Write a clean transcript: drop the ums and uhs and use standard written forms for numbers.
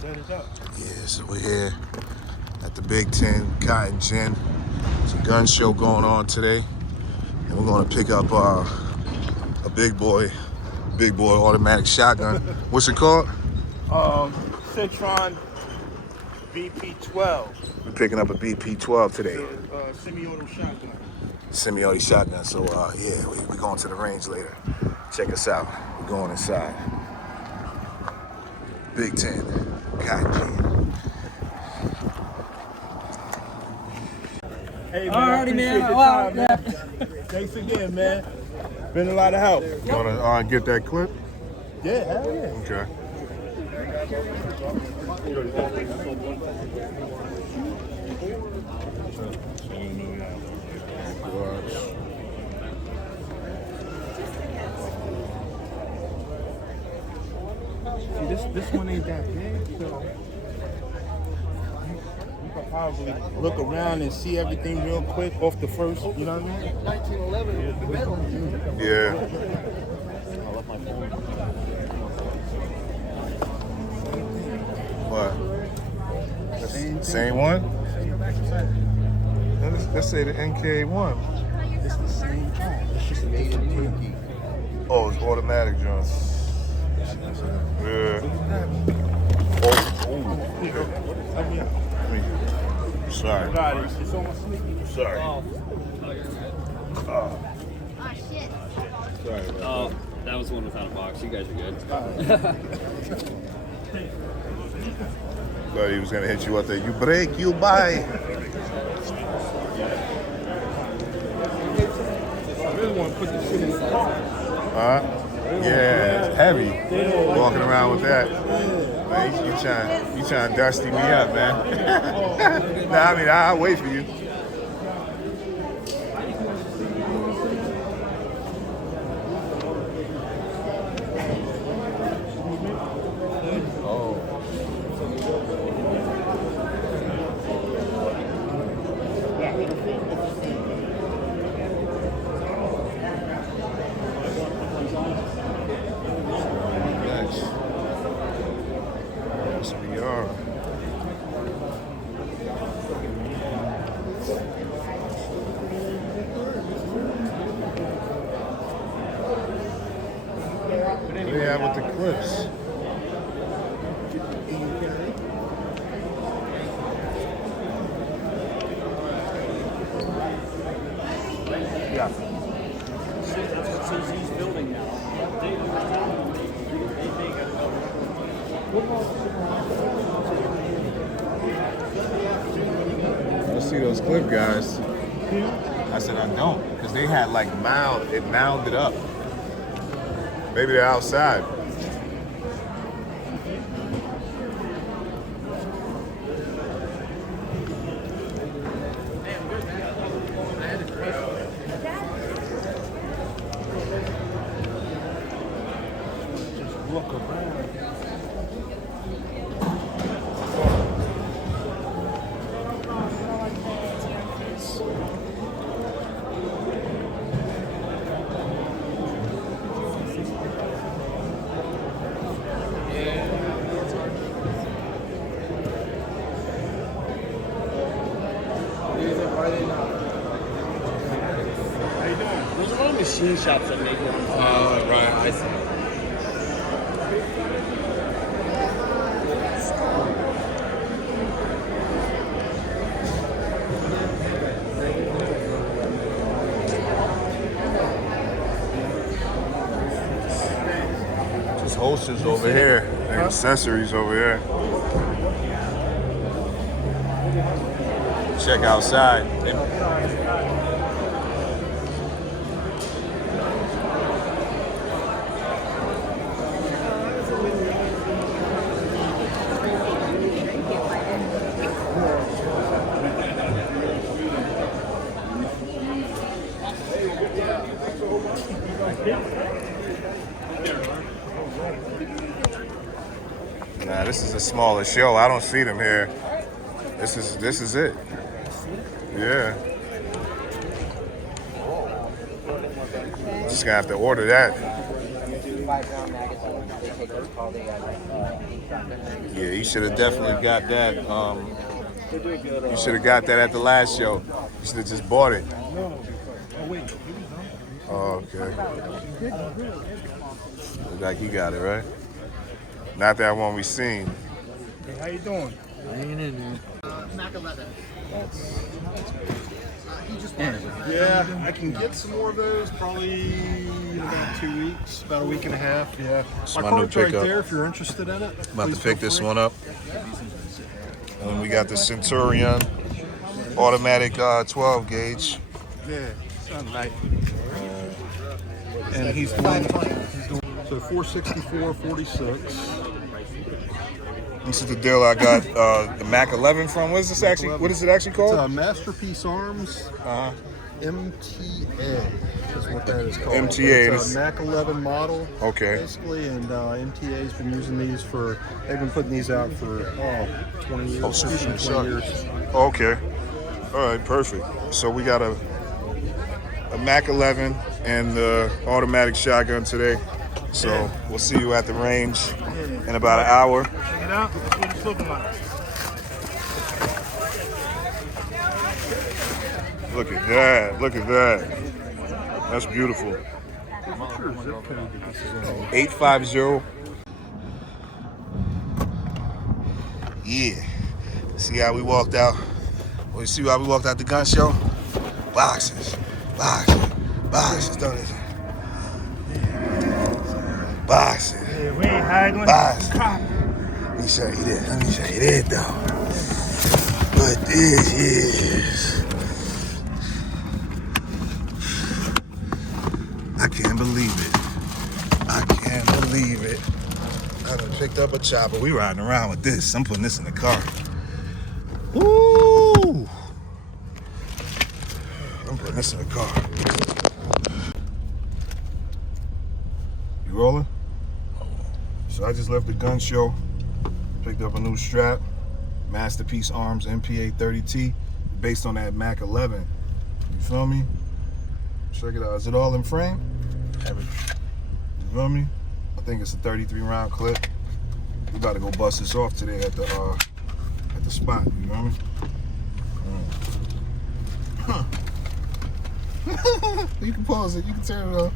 Set it up. Yeah, so we're here at the Big Ten Cotton Gin. There's a gun show going on today, and we're gonna pick up a big boy automatic shotgun. What's it called? Citron BP12. We're picking up a BP12 today. Semi-auto shotgun. Semi-auto shotgun. So yeah, we're going to the range later. Check us out. We're going inside. Big Ten Cotton Gin. Hey, man. Alrighty, man. Appreciate your time, man. Thanks again, man. Been a lot of help. You wanna get that clip? Yeah, hell yeah. Okay. See, this one ain't that big, so you can probably look around and see everything real quick off the first, you know what I mean? 1911. Yeah. I love my phone. What? Same one? Let's say the NK1. It's the same phone. It's just made in Turkey. Oh, it's automatic, John. Yeah. Sorry. Got it. It's almost sneaky. Sorry. Shit. Sorry. Oh, that was the one without a box. You guys are good. Thought he was gonna hit you out there. You break, you buy. I really want to put this shit in the car. Huh? Yeah, it's heavy. Walking around with that. Man, you trying to dusty me up, man. Nah, I mean, I'll wait for you. Nice. Yes, we are. What do you have with the clips? Yeah. Since he's building now, I see those clip guys. I said I don't, because they had like mounded up. Maybe they're outside. Just look around. there's a lot of machine shops that make them. Right, I see. Just holsters over here and accessories over here. Check outside. Nah, this is a smaller show. I don't see them here. This is it. Yeah. Just gonna have to order that. Yeah, you should have definitely got that. You should have got that at the last show. You should have just bought it. Oh, okay. Look like he got it, right? Not that one we seen. Hey, how you doing? Yeah, I can get some more of those probably in about 2 weeks, about a week and a half. Yeah, It's my my new card's right pickup. there if you're interested in it. About to Please pick feel this free. one up. And then we got the Centurion automatic 12 gauge. Yeah, sounds nice. And he's doing so 464, 46. This is the deal I got the Mac 11 from. What is this actually? What is it actually It's called? Masterpiece Arms Uh-huh. MTA is what that is called. MTA, It's this- a Mac 11 model. Okay. Basically, and MTA's been using these for. They've been putting these out for 20 years. Oh, super 20 shot. years. Okay. All right, perfect. So we got a Mac 11 and the automatic shotgun today. So we'll see you at the range in about an hour. Check it out. That's what it's looking like. Look at that. Look at that. That's beautiful. What's your zip code that this is in? 850. Yeah. See how we walked out? Well, you see how we walked out the gun show? Boxes. Boxes. Boxes, don't it? Boxes. Yeah, we ain't hiding. Boxes. Let me show you this. Let me show you this, though. What this is. I can't believe it. I can't believe it. I done picked up a chopper. We riding around with this. I'm putting this in the car. Woo! I'm putting this in the car. You rolling? So I just left the gun show. Picked up a new strap. Masterpiece Arms MPA 30T. Based on that Mac 11. You feel me? Check it out. Is it all in frame? You feel me? I think it's a 33 round clip. We about to go bust this off today at the spot. You know what I mean? Huh. You can pause it. You can turn it off.